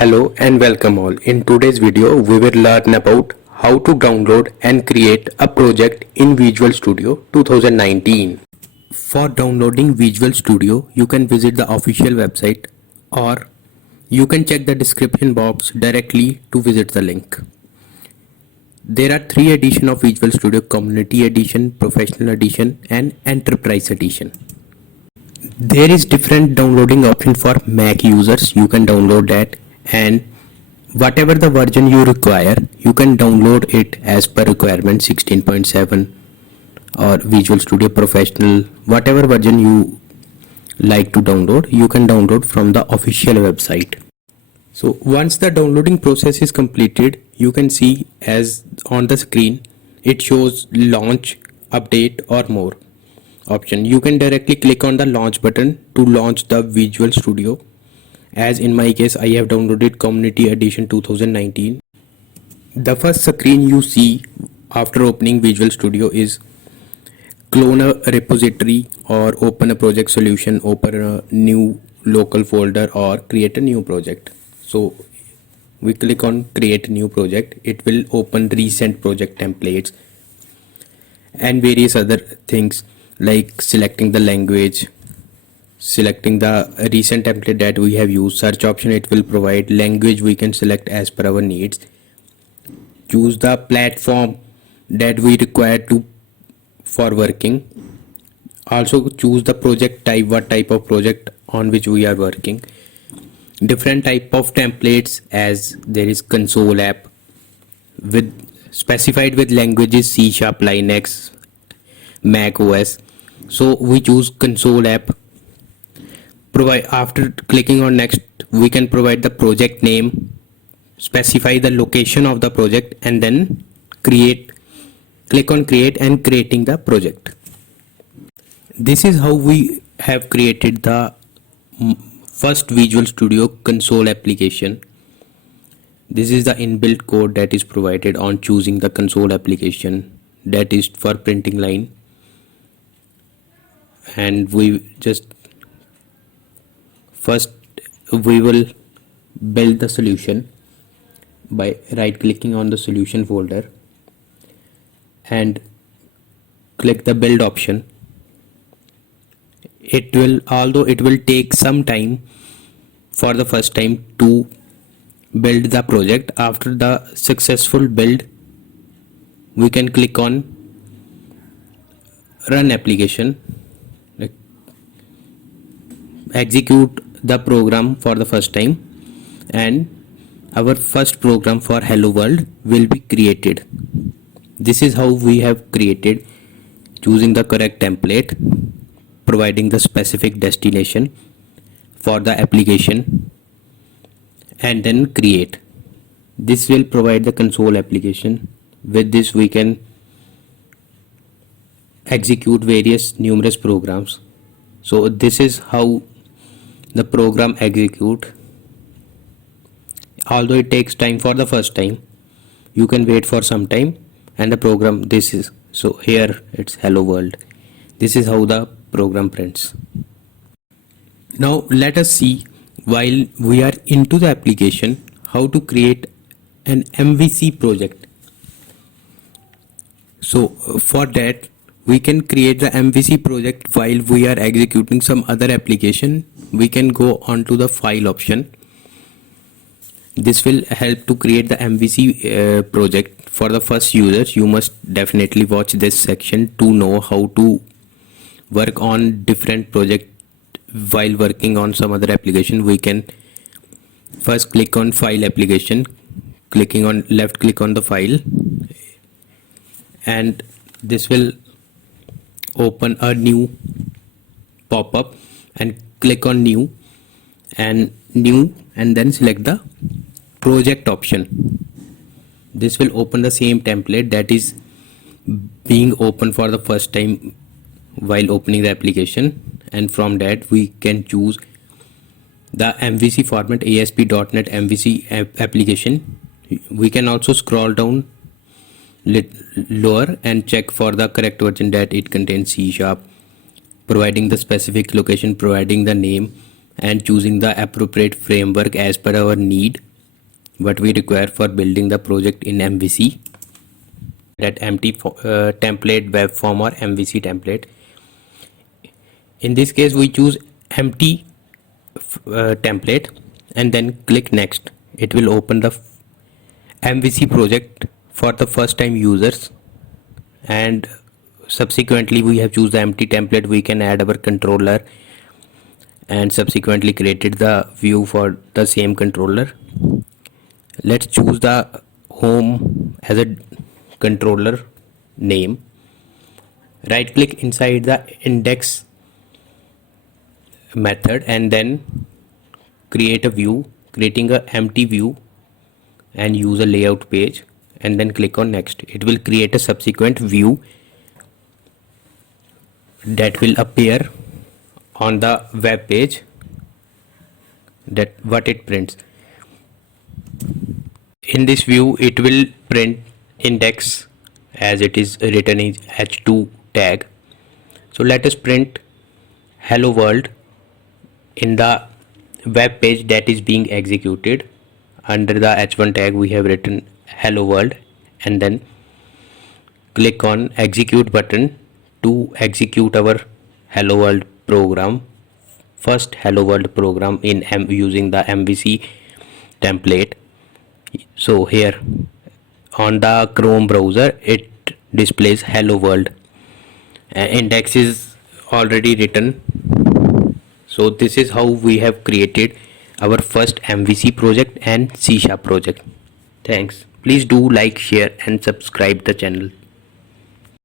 Hello and welcome all. In today's video, we will learn about how to download and create a project in Visual Studio 2019. For downloading Visual Studio, you can visit the official website or you can check the description box directly to visit the link. There are three editions of Visual Studio: Community Edition, Professional Edition and Enterprise Edition. There is different downloading option for Mac users. You can download that, and whatever the version you require, you can download it as per requirement, 16.7 or Visual Studio Professional. Whatever version you like to download, you can download from the official website. So once the downloading process is completed, you can see as on the screen it shows launch, update or more option. You can directly click on the launch button to launch the Visual Studio. As in my case, I have downloaded Community Edition 2019. The first screen you see after opening Visual Studio is clone a repository or open a project solution, open a new local folder or create a new project. So we click on create new project. It will open recent project templates and various other things like selecting the language, selecting the recent template that we have used. Search option, it will provide language we can select as per our needs. Choose the platform that we require to for working. Also choose the project type, what type of project on which we are working. Different type of templates, as there is console app with specified with languages C#, Linux, Mac OS. So we choose console app. Provide, after clicking on next, we can provide the project name, specify the location of the project, and then create. Click on create and creating the project. This is how we have created the first Visual Studio console application. This is the inbuilt code that is provided on choosing the console application, that is for printing line. And we just first we will build the solution by right clicking on the solution folder and click the build option. It will, although it will take some time for the first time to build the project. After the successful build, we can click on run application, execute the program for the first time, and our first program for Hello World will be created. This is how we have created, choosing the correct template, providing the specific destination for the application, and then create. This will provide the console application. With this we can execute various numerous programs. So this is how the program execute. Although it takes time for the first time, you can wait for some time, and the program, this is, so here it's Hello World. This is how the program prints. Now let us see, while we are into the application, how to create an MVC project. So for that, we can create the MVC project while we are executing some other application. We can go on to the file option. This will help to create the MVC project. For the first users, you must definitely watch this section to know how to work on different project while working on some other application. We can first click on file application, clicking on left click on the file, and this will open a new pop-up, and click on new, and then select the project option. This will open the same template that is being opened for the first time while opening the application, and from that we can choose the MVC format, ASP.NET MVC application. We can also scroll down lower and check for the correct version that it contains C#, providing the specific location, providing the name, and choosing the appropriate framework as per our need what we require for building the project in MVC, that empty template web form or MVC template. In this case we choose empty template and then click next. It will open the MVC project for the first time users, and subsequently we have choose the empty template. We can add our controller and subsequently created the view for the same controller. Let's choose the home as a controller name. Right click inside the index method and then create a view, creating a empty view, and use a layout page and then click on next. It will create a subsequent view that will appear on the web page, that what it prints. In this view it will print index as it is written in h2 tag. So let us print hello world in the web page that is being executed. Under the h1 tag we have written hello world and then click on execute button to execute our hello world program, first hello world program in using the MVC template. So here on the Chrome browser it displays hello world, index is already written. So this is how we have created our first MVC project and C# project. Thanks. Please do like, share and subscribe the channel.